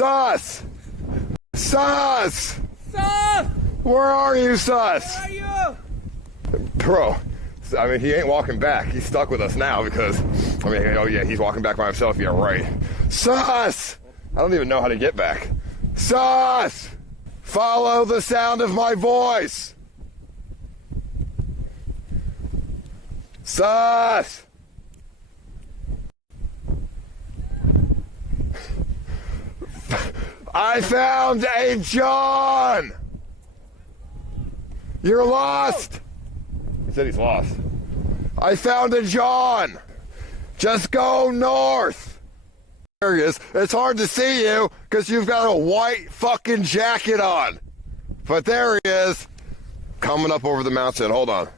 Sus! Sus! Sus! Where are you, Sus? Where are you? Bro, I mean, he ain't walking back. He's stuck with us now because, I mean, oh yeah, he's walking back by himself. Yeah, right. Sus! I don't even know how to get back. Sus! Follow the sound of my voice. Sus! I found a John! You're lost! He said he's lost. I found a John! Just go north! There he is. It's hard to see you because you've got a white fucking jacket on. But there he is. Coming up over the mountain. Hold on.